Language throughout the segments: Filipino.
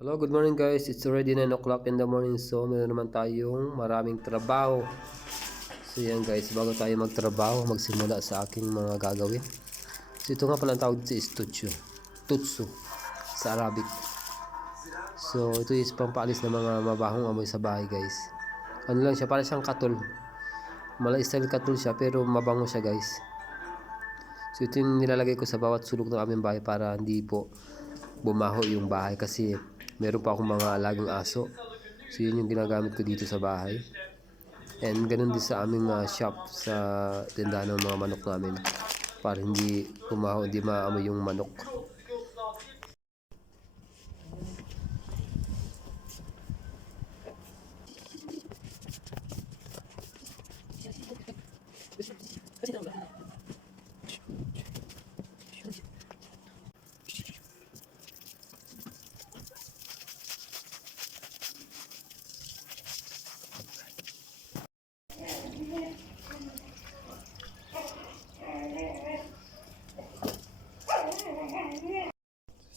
Hello, good morning guys. It's already 9 o'clock in the morning, so meron naman tayong maraming trabaho. So yan guys, bago tayo magtrabaho, magsimula sa aking mga gagawin. So ito nga pala ang tawag dito is tutsu sa Arabic. So ito is pampaalis ng mga mabahong amoy sa bahay guys. Ano lang siya, para siyang katol. Mala style katol siya pero mabango siya guys. So ito yung nilalagay ko sa bawat sulok ng aming bahay para hindi po bumaho yung bahay kasi meron pa akong mga alagang aso. So yun yung ginagamit ko dito sa bahay. And ganun din sa aming shop sa tindahan ng mga manok namin para hindi bumaho, hindi maamoy yung manok.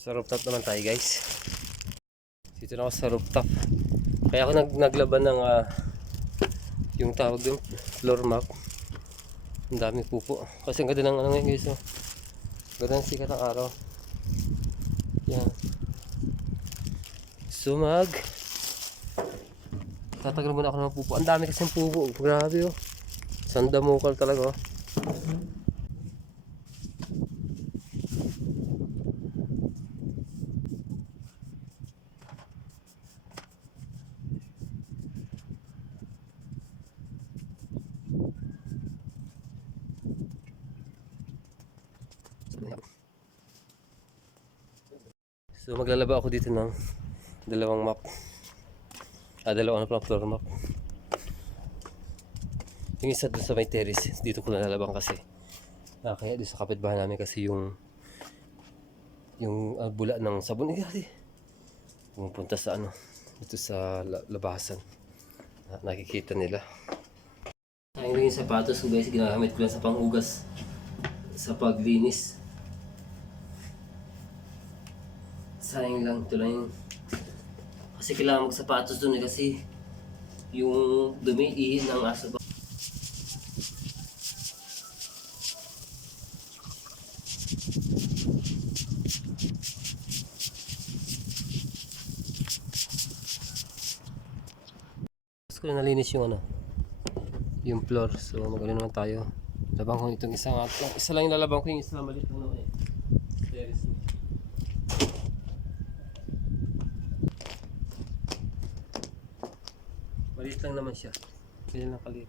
Sa rooftop naman tayo guys. Dito na ako sa rooftop. Kaya ako naglaban ng yung tawag doon, floor map. Ang daming pupo. Kasi ang ganda ng ano ngayon guys. Oh. Ganda ng sikat ng araw. Yan. Sumag. Tatagal muna ako ng pupo. Ang dami kasing pupo. Grabe oh. Sandamukal talaga oh. So maglalaba ako dito ng dalawang map. Dalawang floor map. Yung isa doon sa may terrace, dito ko nalalaban kasi. Kaya doon sa kapitbahay namin kasi yung bula ng sabon kasi pumupunta sa ano, dito sa labasan. Nakikita nila. Ayun yung sapatos ko guys, ginagamit ko lang sa panghugas sa paglinis. Sayang lang, ito lang yung kasi kailangan magsapatos doon kasi yung dumi ihin ng aso ba. Tapos ko na nalinis yung ano, yung floor. So magaling naman tayo. Labang ko itong isa nga. Isa lang yung lalabang ko, yung isa maliit lang naman eh. Terrace. Maliit lang naman siya. Pili lang kaliit.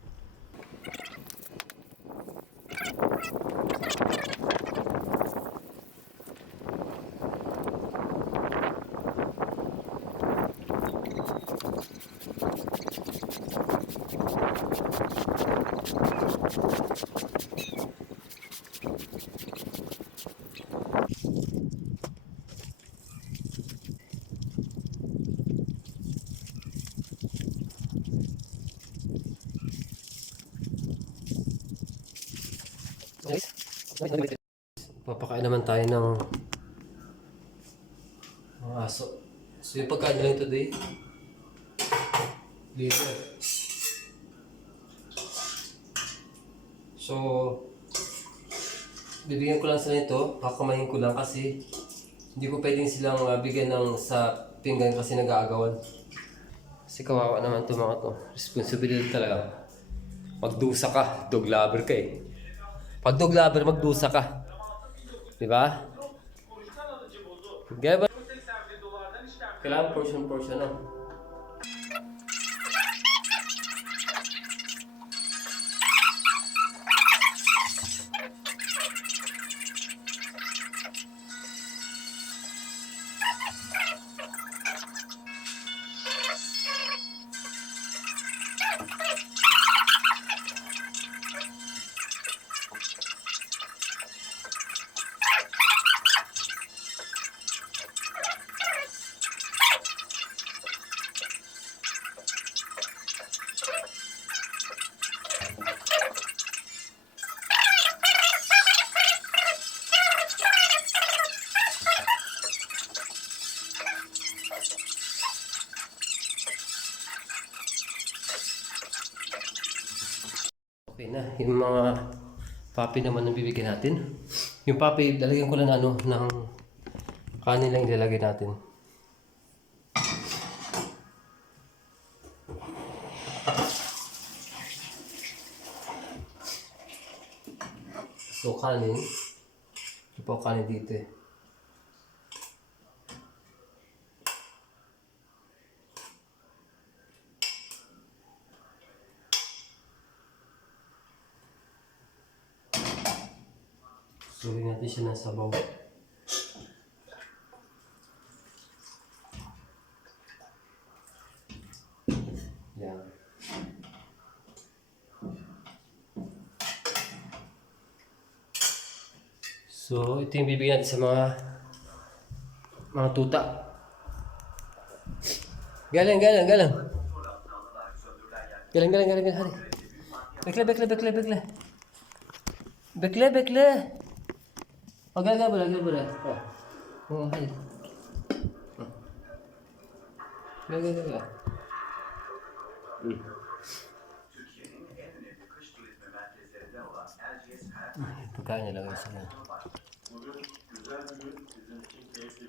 Guys, papakain naman tayo ng mga aso. So yung pagkain lang today, liver. So, bibigyan ko lang sila ito, kakamahin ko lang kasi hindi ko pwedeng silang bigyan ng sa pinggan kasi nag-aagawan. Kasi kawawa naman ito mga to. Responsibility talaga. Magdusa ka, dog lover ka eh. Pag dog lover, magdusa ka. Diba? Gaya ba? Kailangan portion no? Okay na, yung mga papi naman ang bibigyan natin. Yung papi, lalagyan ko lang ano, ng kanin lang ilalagay natin. So kanin, ito po kanin dito eh. Suhin natin siya ng sabaw. Yan. So, ito yung bibigyan natin sa mga tuta. Galing. Galing. Hari. Bekle. Oh, gagal boleh. Oh, hari. Gagal. Pagkain niya lang isa lang.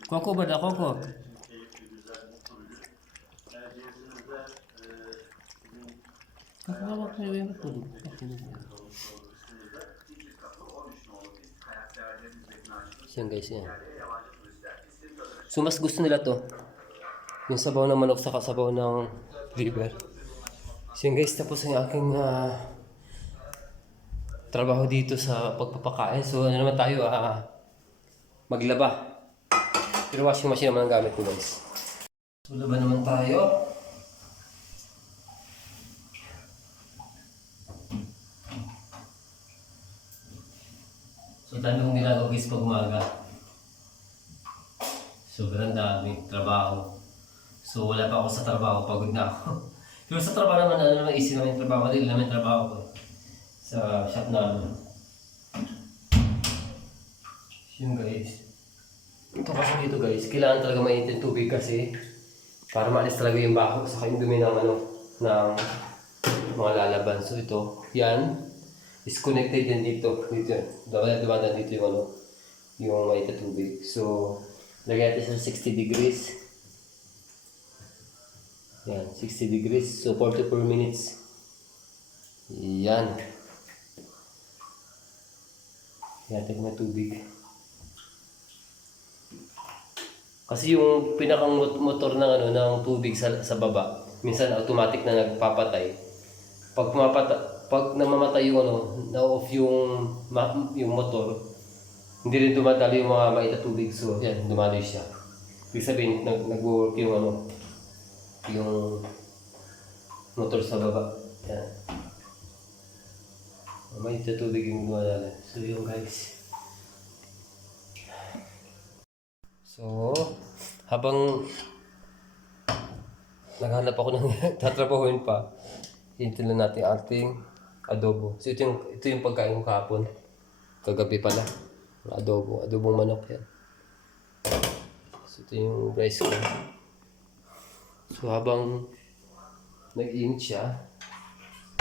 Koko ba da koko? Kakawak na yung tulog. Yan guys, yan. So mas gusto nila to. Yung sabaw ng manok sa kasabaw ng liver. So yan guys, tapos ang aking trabaho dito sa pagpapakain. So ano naman tayo, maglaba. Pero washing machine naman ang gamit ko guys. So laba naman tayo. So dami kong ginagawa guys pag umaga. Sobrang dami trabaho. So wala pa ako sa trabaho, pagod na ako. Pero sa trabaho naman, ano naman easy naman yung trabaho. Dahil naman yung trabaho ko sa shop namin. Yun guys. Ito kasi dito guys, kailangan talaga mainit yung tubig kasi para maalis talaga yung baho saka yung dumi ng ng mga lalaban. So ito, yan is connected din dito. Dito yan. Dumadaan dito yung yung mainit na tubig. So lagyan natin sa 60 degrees. Yan, 60 degrees. So 44 minutes. Yan. Yan, take na tubig. Kasi yung pinakang motor ng ng tubig sa baba, minsan automatic na nagpapatay. Pag namamatay yung na-off yung motor, hindi rin dumadali yung mga mainit na tubig. So yan, dumali siya. Ibig sabihin nag-work yung yung motor sa baba. Yan. Mainit na tubig yung dumadali. So yun guys. So, habang naghanap ako ng tatrabahuin pa, hintin lang natin ating adobo. So, ito yung pagkain ko kahapon. Kagabi pala. Adobong manok yan. So, ito yung rice ko. So, habang nag-iinit siya,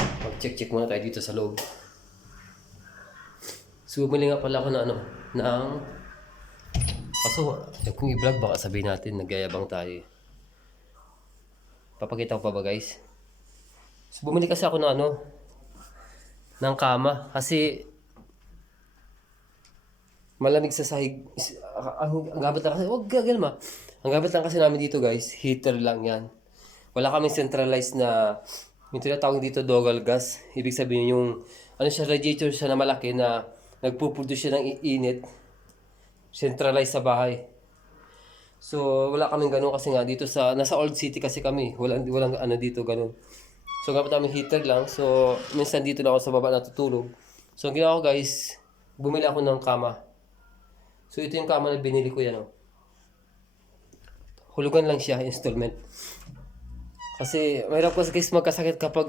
mag-check muna tayo dito sa loob. So, bumili nga pala ako ng kaso, kung i-vlog baka sabihin natin nagyayabang tayo. Papakita ko pa ba guys? So bumili kasi ako ng kama kasi malamig sa sahig. Ang gamit lang kasi, wag gagal ma. Ang gamit lang kasi namin dito guys, heater lang yan. Wala kaming centralized na, yung tinatawag dito dogal gas. Ibig sabihin yung, siya, radiator siya na malaki na nagpuproduce siya ng init. Centralized sa bahay. So wala kaming ganun kasi nga dito nasa Old City kasi kami. Walang dito ganun. So gamit namin heater lang. So minsan dito na ako sa baba natutulog. So ang ginawa ko guys, bumili ako ng kama. So ito yung kama na binili ko yan. Hulugan lang siya, installment. Kasi mahirap kasi guys magkasakit kapag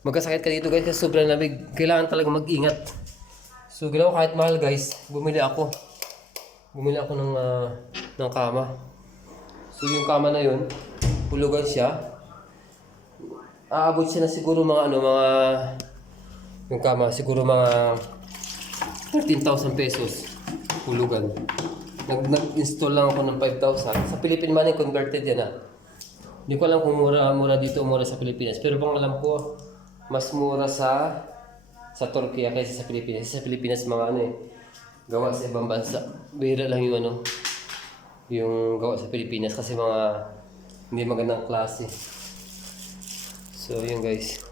magkasakit ka dito guys kasi sobrang lamig. Kailangan talaga mag-ingat. So ginawa ko kahit mahal guys, bumili ako ng kama. So yung kama na yun, hulugan siya. Aabot siya na siguro mga Yung kama, siguro mga 13,000 pesos. Hulugan. Nag-install lang ako ng 5,000. Sa Philippine money, converted yan ah. Hindi ko alam kung mura dito o mura sa Pilipinas. Pero pang alam ko, mas mura sa Turkey kaysa sa Pilipinas. Sa Pilipinas mga ano eh, gawa sa ibang bansa. Bihira lang yung ano, yung gawa sa Pilipinas kasi mga hindi magandang klase. So yun guys.